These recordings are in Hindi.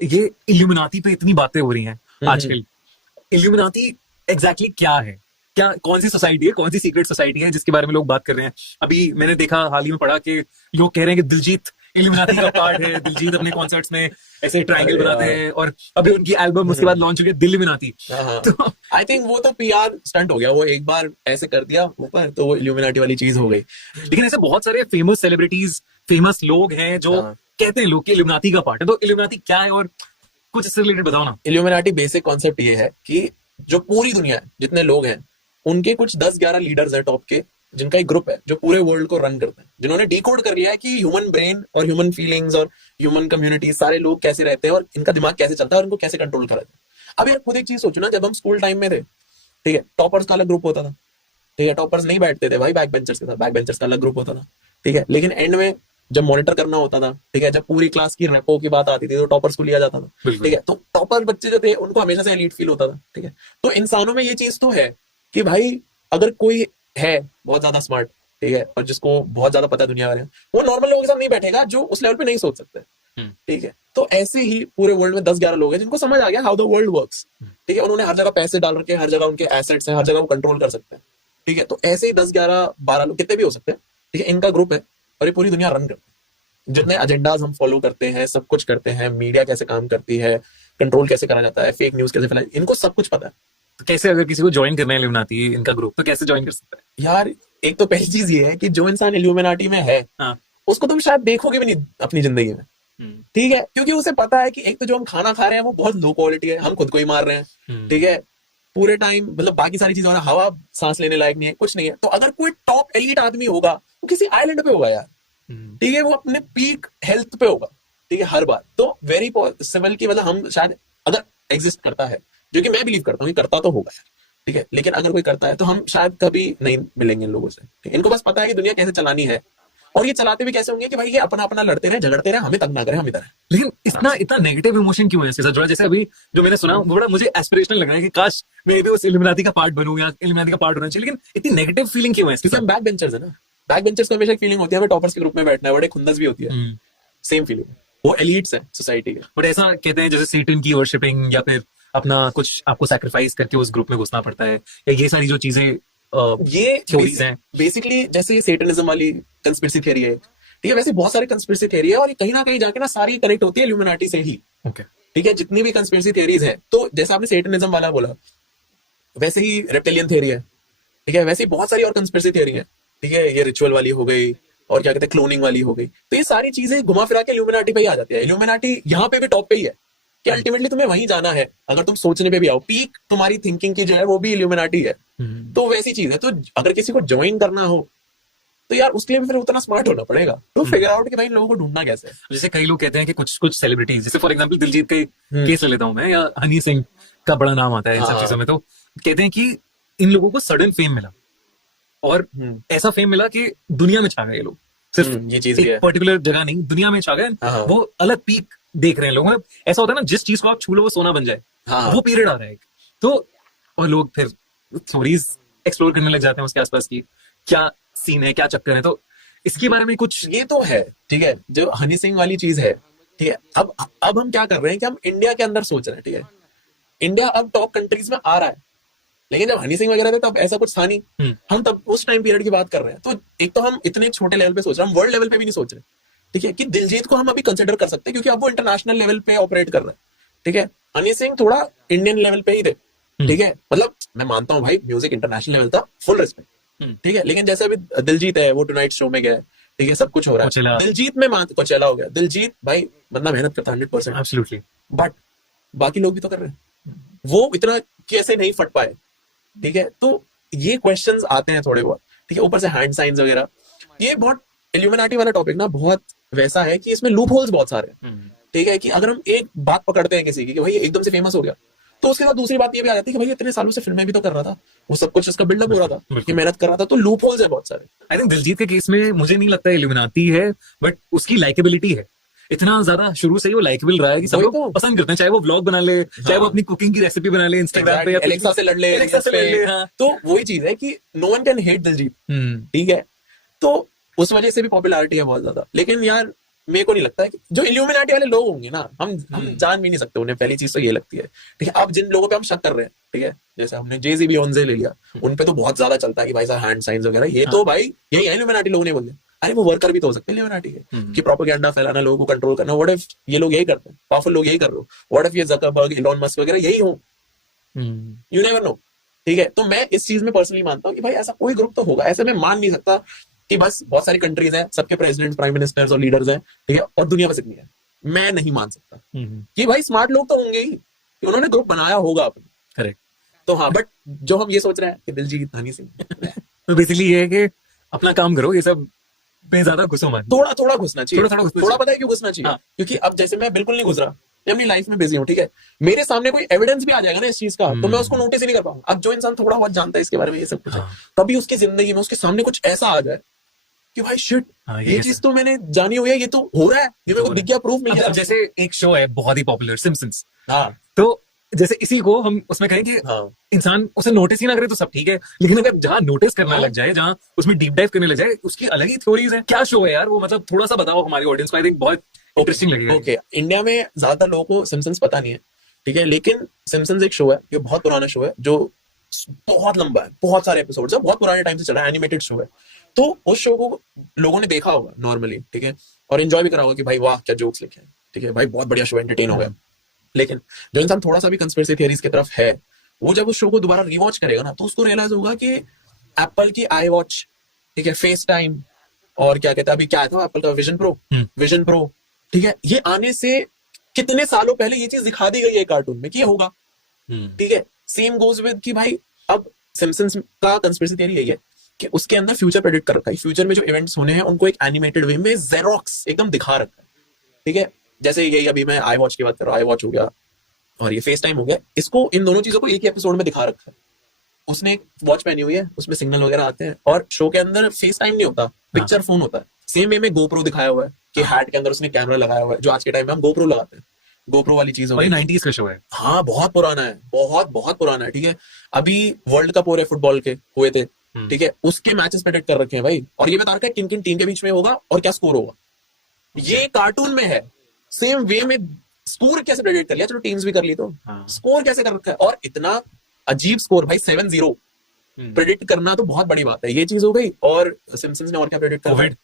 ये इल्यूमिनाती पे इतनी बातें हो रही हैं आजकल। इल्यूमिनाती एग्जैक्टली क्या है? क्या कौन सी सोसाइटी है, कौन सी सीक्रेट सोसाइटी है जिसके बारे में लोग बात कर रहे हैं? अभी मैंने देखा, हाल ही में पढ़ा कि लोग कह रहे हैं कि दिलजीत इल्यूमिनाती का पार्ट है। दिलजीत अपने कॉन्सर्ट्स में ऐसे ट्रायंगल बनाते हैं, और अभी उनकी एल्बम उसके बाद लॉन्च हुई है दिल्यूमिनाती। तो आई थिंक वो तो पीआर स्टंट हो गया, वो एक बार ऐसे कर दिया ऊपर तो वो इल्यूमिनाटी वाली चीज हो गई। लेकिन ऐसे बहुत सारे फेमस सेलिब्रिटीज, फेमस लोग हैं जो कहते हैं लोग कि इल्यूमिनाती का पार्ट है। तो इल्यूमिनाती क्या है और कुछ इससे रिलेटेड बताओ ना। इल्यूमिनाटी बेसिक कॉन्सेप्ट ये है कि जो पूरी दुनिया है, जितने लोग हैं, उनके कुछ 10-11 लीडर्स हैं टॉप के, जिनका एक ग्रुप है जो पूरे वर्ल्ड को रन करते हैं, जिन्होंने डिकोड कर लिया है कि ह्यूमन ब्रेन और ह्यूमन फीलिंग्स और ह्यूमन कम्युनिटी, सारे लोग कैसे रहते हैं और इनका दिमाग कैसे चलता है और इनको कैसे कंट्रोल करा जाता है। अब यार खुद एक चीज सोचो ना, जब हम स्कूल टाइम में थे, ठीक है, टॉपर्स का अलग ग्रुप होता था, ठीक है, टॉपर्स नहीं बैठते थे भाई बैक बेंचर्स के साथ, बैक बेंचर्स का अलग ग्रुप होता था, ठीक है, लेकिन एंड में जब मॉनिटर करना होता था, ठीक है, जब पूरी क्लास की रेपो की बात आती थी तो टॉपर्स को लिया जाता था, ठीक है, तो टॉपर बच्चे जो थे उनको हमेशा से एलीट फील होता था, ठीक है। तो इंसानों में ये चीज तो है कि भाई अगर कोई है बहुत ज्यादा स्मार्ट, ठीक है, और जिसको बहुत ज्यादा पता है दुनिया बारे में, वो नॉर्मल लोगों के साथ नहीं बैठेगा जो उस लेवल पे नहीं सोच सकते, ठीक है। तो ऐसे ही पूरे वर्ल्ड में 10-11 लोग हैं जिनको समझ आ गया हाउ द वर्ल्ड वर्क्स, ठीक है, उन्होंने हर जगह पैसे डाल रखे हैं, हर जगह उनके एसेट्स हैं, हर जगह वो कंट्रोल कर सकते हैं, ठीक है। तो ऐसे ही 10-11-12 लोग कितने भी हो सकते हैं, ठीक है, इनका ग्रुप है और ये पूरी दुनिया रन करती है। जितने एजेंडाज हम फॉलो करते हैं, सब कुछ करते हैं, मीडिया कैसे काम करती है, कंट्रोल कैसे करा जाता है, फेक न्यूज कैसे फैलाई, इनको सब कुछ पता है। तो कैसे, अगर किसी को ज्वाइन करना है इल्यूमिनाती इनका ग्रुप, तो कैसे ज्वाइन कर सकता है? यार एक तो पहली चीज ये है कि जो इंसान इल्यूमिनाटी में है, उसको तुम शायद देखोगे भी नहीं अपनी जिंदगी में, ठीक है, क्योंकि उसे पता है कि एक तो जो हम खाना खा रहे हैं वो बहुत लो क्वालिटी है, हम खुद को ही मार रहे हैं, ठीक है, पूरे टाइम, मतलब बाकी सारी चीजें, हवा सांस लेने लायक नहीं है, कुछ नहीं है। तो अगर कोई टॉप एलीट आदमी होगा वो किसी आइलैंड पे होगा यार, ठीक है, वो अपने पीक हेल्थ पे होगा, ठीक है, हर बार। तो वेरी पॉसिबल कि मतलब हम शायद, अगर एग्जिस्ट करता है, जो कि मैं बिलीव करता हूँ कि करता तो होगा यार, ठीक है, लेकिन अगर कोई करता है तो हम शायद कभी नहीं मिलेंगे इन लोगों से। इनको बस पता है कि दुनिया कैसे चलानी है, और ये चलाते भी कैसे होंगे कि भाई ये अपना अपना लड़ते रहे, झगड़ते रहे, हमें तंग ना करें, हम इधर है। लेकिन इतना इतना नेगेटिव इमोशन क्यों है इसके साथ जुड़ा? जैसे अभी जो मैंने सुना वो बड़ा मुझे एस्पिरेशनल लग रहा है कि काश मैं भी उस इल्यूमिनाती का पार्ट बनूं या इल्यूमिनाती का पार्ट होना चाहिए, लेकिन इतनी नेगेटिव फीलिंग क्यों है इसके क्योंकि साथ? हम बैक बेंचर्स है ना, बैक बेंचर्स को हमेशा फीलिंग होती है हमें टॉपर्स के ग्रुप में बैठना है, बड़े खुंदस भी होती है, सेम फीलिंग, वो एलीट्स है सोसाइटी के। बट ऐसा कहते हैं जैसे सेटन की वर्शिपिंग, या फिर अपना कुछ आपको सैक्रिफाइस करके उस ग्रुप में घुसना पड़ता है, या ये सारी जो चीजें ये थ्योरीज हैं, बेसिकली जैसे ये सेटनिज्म वाली कंस्पिरेसी थियरी है, ठीक है, वैसे बहुत सारे कंस्पिरेसी थियरी है, और ये कहीं ना कहीं जाके ना सारी कनेक्ट होती है इल्यूमिनाटी से ही, ठीक है, जितनी भी कंस्पिरेसी थियरीज है। तो जैसे आपने सेटनिज्म वाला बोला, वैसे ही रेप्टिलियन थियरी है, ठीक है, वैसे ही बहुत सारी और कंस्पिरेसी थियरी है, ठीक है, ये रिचुअल वाली हो गई, और क्या कहते हैं क्लोनिंग वाली हो गई। तो ये सारी चीजें घुमा फिरा के इल्यूमिनाटी पे ही आ जाती है। इल्यूमिनाटी यहाँ पे भी टॉप पे ही है कि अल्टीमेटली तुम्हें वहीं जाना है, अगर तुम सोचने पे भी आओ, पीक तुम्हारी थिंकिंग की जो है वो भी इल्यूमिनाटी है। तो वैसी चीज है। तो अगर किसी को ज्वाइन करना हो तो यार उसके लिए भी फिर उतना स्मार्ट होना पड़ेगा, तो फिगर आउट कि भाई लोगों को ढूंढना कैसे है। जैसे कई लोग कहते हैं कि कुछ कुछ सेलिब्रिटीज, जैसे फॉर एग्जांपल दिलजीत का केस ले लेता हूं मैं, या हनी सिंह का बड़ा नाम आता है इन सब चीजों में, तो कहते हैं कि इन लोगों को सडन फेम मिला, और ऐसा फेम मिला कि दुनिया में छा गए ये लोग, सिर्फ ये चीज एक पर्टिकुलर जगह नहीं, दुनिया में छा गए, वो अलग पीक देख रहे हैं लोग। ऐसा होता है ना, जिस चीज को आप छू लो वो सोना बन जाए, वो पीरियड आ रहा है। तो और लोग फिर स्टोरीज एक्सप्लोर करने लग जाते हैं उसके आसपास की, क्या सीन है, क्या चक्कर है। तो इसके बारे में कुछ, ये तो है, ठीक है, जो हनी सिंह वाली चीज है, ठीक है, अब हम क्या कर रहे हैं कि हम इंडिया के अंदर सोच रहे हैं, ठीक है, इंडिया अब टॉप कंट्रीज में आ रहा है, लेकिन जब हनी सिंह वगैरह थे तब ऐसा कुछ था नहीं, हम तब उस टाइम पीरियड की बात कर रहे हैं। तो एक तो हम इतने छोटे लेवल पे सोच रहे हैं, हम वर्ल्ड लेवल पे भी नहीं सोच रहे, ठीक है, कि दिलजीत को हम अभी कंसिडर कर सकते हैं क्योंकि अब वो इंटरनेशनल लेवल पे ऑपरेट कर रहे हैं, ठीक है। हनी सिंह थोड़ा इंडियन लेवल पे ही थे, ठीक है, मतलब मैं मानता हूँ भाई म्यूजिक इंटरनेशनल लेवल था, फुल रिस्पेक्ट, ठीक है, लेकिन जैसे अभी दिलजीत है, वो टुनाइट शो में गया, ठीक है, सब कुछ हो रहा है, दिलजीत में कोचेला हो गया, दिलजीत भाई बंदा मेहनत करता 100%, एब्सोल्युटली, बट बाकी लोग भी तो कर रहे हैं, वो इतना कैसे नहीं फट पाए, ठीक है। तो ये क्वेश्चंस आते हैं थोड़े बहुत, ठीक है, ऊपर से हैंड साइंस वगैरह, ये बहुत इल्यूमिनाटी वाला टॉपिक ना बहुत वैसा है कि इसमें लूप होल्स बहुत सारे हैं, ठीक है, कि अगर हम एक बात पकड़ते हैं किसी की कि भाई एकदम से फेमस हो गया, तो उसके बाद दूसरी बात ये भी आ जाती है कि भाई इतने सालों से फिल्में भी तो कर रहा था, वो सब कुछ इसका बिल्डअप हो रहा था, कि मेहनत कर रहा था, तो लूप होल्स है बहुत सारे। आई थिंक दिलजीत के केस में मुझे नहीं लगता इल्यूमिनाटी है, बट उसकी लाइकेबिलिटी है, इतना ज्यादा शुरू से ही वो लाइकेबल रहा है कि सब लोग पसंद करते हैं, चाहे वो व्लॉग बना ले, चाहे वो अपनी कुकिंग की रेसिपी बना ले इंस्टाग्राम पे, या एलेक्सा से लड़ ले, तो वही चीज है कि no one can hate Diljit, ठीक है, तो उस वजह से भी पॉपुलैरिटी है बहुत ज्यादा। लेकिन यार मेरे को नहीं लगता है कि जो इल्यूमिनाटी वाले लोग होंगे ना, हम जान भी नहीं सकते उन्हें, पहली चीज तो ये लगती है। ठीक है, अब जिन लोगों पे हम शक कर रहे हैं, ठीक है, जैसे हमने जेजी बियोंसे ले लिया, उन पे तो बहुत ज्यादा चलता है कि भाई साहब हैंड साइंस वगैरह, ये तो भाई यही इल्यूमिनाटी लोगों ने बोल दिया। अरे वो वर्कर भी तो हो सकते हैं इल्यूमिनाटी के, कि प्रोपेगेंडा फैलाना, लोगों को कंट्रोल करना। व्हाट इफ ये लोग यही करते हैं, पावरफुल लोग यही कर रहे हो, व्हाट इफ ये जकरबर्ग, इलॉन मस्क वगैरह यही हो, यू नेवर नो। ठीक है, तो मैं इस चीज में पर्सनली मानता हूँ कि भाई ऐसा कोई ग्रुप तो होगा। ऐसे मैं मान नहीं सकता कि बस बहुत सारी कंट्रीज हैं, सबके प्रेसिडेंट, प्राइम मिनिस्टर्स और लीडर्स हैं, ठीक है, और दुनिया बस इतनी है। मैं नहीं मान सकता कि भाई स्मार्ट लोग तो होंगे ही, कि उन्होंने ग्रुप बनाया होगा अपना। करेक्ट। तो हाँ, बट जो हम ये सोच रहे हैं कि दिलजीत हनी सिंह, तो बेसिकली ये है कि अपना काम करो, ये सब पे ज्यादा घुसो मत। थोड़ा थोड़ा घुसना चाहिए, थोड़ा घुसना थोड़ा चाहिए। पता है क्यों घुसना चाहिए? हाँ। क्योंकि अब जैसे मैं बिल्कुल नहीं घुस रहा, मैं अपनी लाइफ में बिजी हूँ, ठीक है, मेरे सामने कोई एविडेंस भी आ जाएगा ना इस चीज का, तो मैं उसको नोटिस ही नहीं कर पाऊंगा। अब जो इंसान थोड़ा बहुत जानता है इसके बारे में, ये सब कुछ है, कभी उसकी जिंदगी में उसके सामने कुछ ऐसा आ जाए कि भाई शिट, ये चीज तो मैंने जानी हुई है, ये तो हो रहा है, ये मेरे को दिख गया, प्रूफ मिल गया। अब जैसे एक शो है बहुत ही पॉपुलर, सिम्पसन्स। हाँ, तो जैसे इसी को हम उसमें कहें कि हाँ, इंसान उसे नोटिस ही ना करे तो सब ठीक है, लेकिन अगर जहां नोटिस करना लग जाए, जहां उसमें डीप डाइव करने लग जाए, उसकी अलग ही थ्योरीज है। क्या शो है यार वो, मतलब थोड़ा सा बताओ हमारे ऑडियंस को, आई थिंक बहुत इंटरेस्टिंग लगेगा। ओके, इंडिया में ज्यादातर लोगों को सिम्पसन्स पता नहीं है, ठीक है, लेकिन सिम्पसन्स एक शो है, ये बहुत पुराना शो है, जो बहुत लंबा है, बहुत सारे एपिसोड्स है, बहुत पुराने टाइम से चला है, एनिमेटेड शो है। तो उस शो को लोगों ने देखा होगा नॉर्मली, ठीक है, और एंजॉय भी करा होगा कि भाई वाह क्या जोक्स लिखे हैं, ठीक है, भाई बहुत बढ़िया शो, एंटरटेन हो गया। लेकिन जो इंसान थोड़ा सा भी कंस्पिरेसी थियरीज की तरफ है, वो जब उस शो को दोबारा रिवॉच करेगा ना, तो उसको रियलाइज होगा कि एप्पल की आई वॉच, ठीक है, फेस टाइम, और क्या कहता है अभी क्या था एप्पल का विजन प्रो, ठीक है, ये आने से कितने सालों पहले ये चीज दिखा दी गई है कार्टून में कि ये होगा। ठीक है, सेम गोज विद कि भाई अब सिम्पसन्स का कंस्पिरेसी थियरी यही है कि उसके अंदर फ्यूचर प्रेडिक्ट कर रखा है, फ्यूचर में जो इवेंट्स होने हैं उनको एक एनिमेटेड वे में जेरोक्स एकदम दिखा रखा है। ठीक है, जैसे यही अभी मैं आई वॉच की बात कर रहा हूँ, आई वॉच हो गया और ये फेस टाइम हो गया, इसको इन दोनों चीजों को एक ही एपिसोड में दिखा रखा है। उसने एक वॉच पहनी हुई है, उसमें सिग्नल वगैरह आते हैं, और शो के अंदर फेस टाइम नहीं होता, पिक्चर फोन होता है। सेम वे में गोप्रो दिखाया हुआ है कि हैट के अंदर उसने कैमरा लगाया हुआ है, जो आज के टाइम में हम गोप्रो लगाते हैं, गोप्रो वाली चीज हो गई। 90s का शो है। हाँ, बहुत पुराना है, बहुत बहुत पुराना है। ठीक है, अभी वर्ल्ड कप हो रहे फुटबॉल के हुए थे, ठीक है, उसके मैचेस प्रेडिक्ट कर रखे हैं भाई, और ये बता रखा है किन किन टीम के बीच में होगा और क्या स्कोर होगा। ये कार्टून में है, सेम वे में स्कोर कैसे प्रेडिक्ट कर लिया, चलो टीम्स भी कर ली, तो स्कोर कैसे कर रखा है, और इतना अजीब स्कोर भाई 7-0 प्रेडिक्ट करना तो बहुत बड़ी बात है। ये चीज हो गई, और सिम्पसन्स ने और क्या प्रेडिक्ट कर,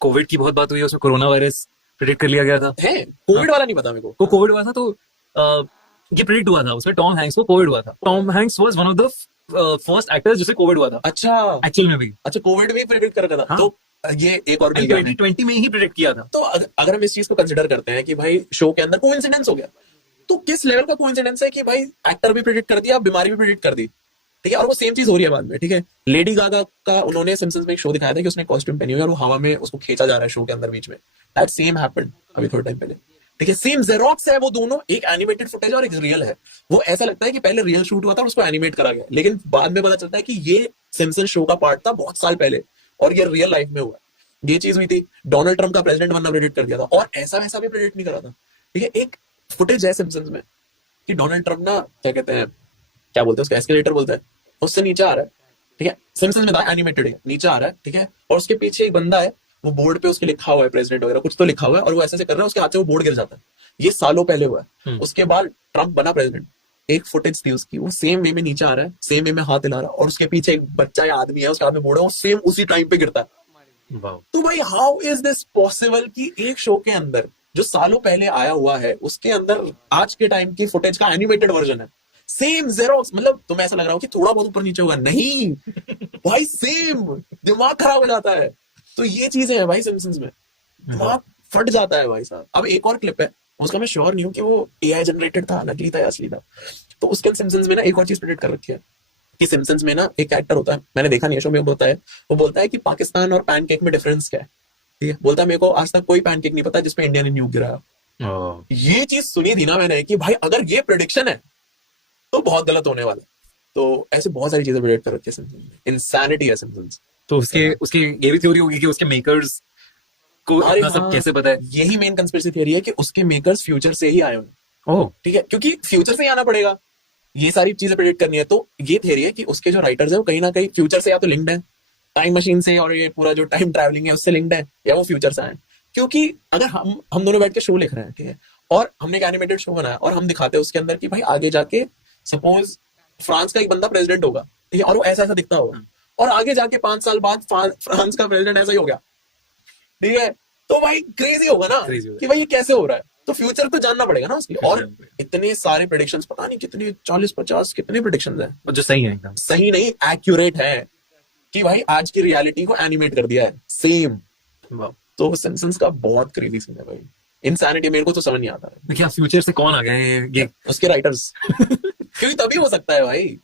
कोविड की बहुत बात हुई है, उसमें कोरोना वायरस प्रेडिक्ट कर लिया गया था। है कोविड वाला नहीं पता मेरे को, कोविड हुआ था तो ये प्रेडिक्ट हुआ था, उसमें टॉम हैंक्स को कोविड हुआ था। Tom Hanks was one of the first actors जिसे कोविड हुआ था। अच्छा, एक्चुअल में भी, अच्छा, कोविड में प्रेडिक्ट कर रखा था। तो ये एक और 2020 में ही प्रेडिक्ट किया था। तो अगर हम इस चीज को कंसिडर करते हैं कि भाई शो के अंदर कोइंसिडेंस हो गया, तो किस लेवल का कोइंसिडेंस है कि भाई एक्टर भी प्रेडिक्ट कर दिया, बीमारी भी प्रेडिक्ट कर दी, ठीक है, और वो सेम चीज हो रही है बाद में। ठीक है, लेडी गागा का उन्होंने सिम्पसन्स में एक शो दिखाया था कि उसने कॉस्ट्यूम पहनी हुई है और वो हवा में उसको खींचा जा रहा है शो के अंदर बीच में। दैट सेम हैपेंड अभी थोड़ा टाइम पहले। ठीक है, सेम जेरोक्स है वो दोनों, एक एनिमेटेड फुटेज और एक रियल है। वो ऐसा लगता है कि पहले रियल शूट हुआ था और उसको एनिमेट करा गया, लेकिन बाद में पता चलता है कि ये सिम्पसन शो का पार्ट था बहुत साल पहले और ये रियल लाइफ में हुआ। ये चीज हुई थी, डोनाल्ड ट्रंप का प्रेसिडेंट बनना प्रेडिक्ट कर दिया था, और ऐसा वैसा भी प्रेडिक्ट नहीं करा था। ठीक है, एक फुटेज है सिम्पसन्स में कि डोनाल्ड ट्रंप ना, क्या कहते हैं, क्या बोलते हैं उसका, एस्केलेटर बोलते हैं, उससे नीचे आ रहा है। ठीक है, सिम्पसन्स में था, एनिमेटेड है, नीचे आ रहा है। ठीक है, और उसके पीछे एक बंदा है, वो बोर्ड पे उसके लिखा हुआ है प्रेसिडेंट वगैरह कुछ तो लिखा हुआ है, और वो ऐसे कर रहा है, उसके हाथ से वो बोर्ड गिर जाता है। ये सालों पहले हुआ है। उसके बाद ट्रंप बना प्रेसिडेंट, एक फुटेज थी उसकी, वो सेम वे में नीचे आ रहा है, सेम वे में हाथ हिला रहा है, और उसके पीछे एक बच्चा या आदमी है, उसके हाथ में बोर्ड है, वो सेम उसी टाइम पे गिरता है। तो भाई हाउ इज दिस पॉसिबल कि एक शो के अंदर जो सालों पहले आया हुआ है, उसके अंदर आज के टाइम की फुटेज का एनिमेटेड वर्जन है, सेम जेरोक्स। मतलब तुम्हें ऐसा लग रहा हो कि थोड़ा बहुत ऊपर नीचे होगा, नहीं भाई सेम, दिमाग खराब हो जाता है। तो ये चीजें हैं भाई सिम्पसन्स में, दिमाग फट जाता है भाई साहब। अब एक और क्लिप है, उसका मैं श्योर नहीं हूँ कि वो एआई जनरेटेड था, नकली था या असली था। तो उसके सिम्पसन्स में ना एक और चीज प्रेडिक्ट कर रखी है कि सिम्पसन्स में ना एक कैरेक्टर होता है, मैंने देखा नहीं है शो में, होता है, वो बोलता है कि पाकिस्तान और पैनकेक में डिफरेंस क्या है। ठीक है, बोलता है मेरे को आज तक कोई पैनकेक नहीं पता जिसमें इंडिया ने न्यूक गिराया। ये चीज सुनी थी ना मैंने कि भाई अगर ये प्रेडिक्शन है तो बहुत गलत होने वाला। तो ऐसे बहुत सारी चीजें प्रेडिक्ट कर रखी है सिम्पसन्स में, इंसैनिटी है सिम्पसन्स। तो उसके ये भी थ्योरी होगी कि उसके मेकर्स को अपना सब कैसे पता है। यही मेन कंस्पिरेसी थ्योरी है कि उसके मेकर्स फ्यूचर से ही आए होंगे। ओह, ठीक है, क्योंकि फ्यूचर से ही आना पड़ेगा, ये सारी चीजें प्रेडिक्ट करनी है। तो ये थ्योरी है कि उसके जो राइटर्स है वो कहीं ना कहीं फ्यूचर से या तो लिंक्ड है, टाइम मशीन से, और ये पूरा जो टाइम ट्रैवलिंग है उससे लिंक्ड है, या वो फ्यूचर से आए। क्योंकि अगर हम दोनों बैठ के शो लिख रहे हैं, ठीक है, और हमने एक एनिमेटेड शो बनाया और हम दिखाते हैं उसके अंदर कि भाई आगे जाके सपोज फ्रांस का एक बंदा प्रेसिडेंट होगा, ठीक है, और वो ऐसा ऐसा दिखता होगा, और आगे जाके 5 साल बाद फ्रांस का प्रेसिडेंट ऐसा ही हो गया, ठीक है, तो भाई क्रेजी होगा ना Crazy होगा। कि भाई ये कैसे हो रहा है। तो फ्यूचर तो जानना पड़ेगा ना उसके लिए। और जानना पड़ेगा। इतने सारे प्रेडिक्शंस, पता नहीं कितने 40-50 कितने प्रेडिक्शंस हैं, और जो सही है एकदम। सही नहीं एक्यूरेट है, कि भाई आज की रियलिटी को एनिमेट कर दिया है सेम। वाह। तो सिम्पसन्स का बहुत क्रेजी सीन है भाई, इंसैनिटी मेरे को तो समझ नहीं आता है क्या फ्यूचर से कौन आ गए ये उसके राइटर्स क्योंकि तभी हो सकता है भाई,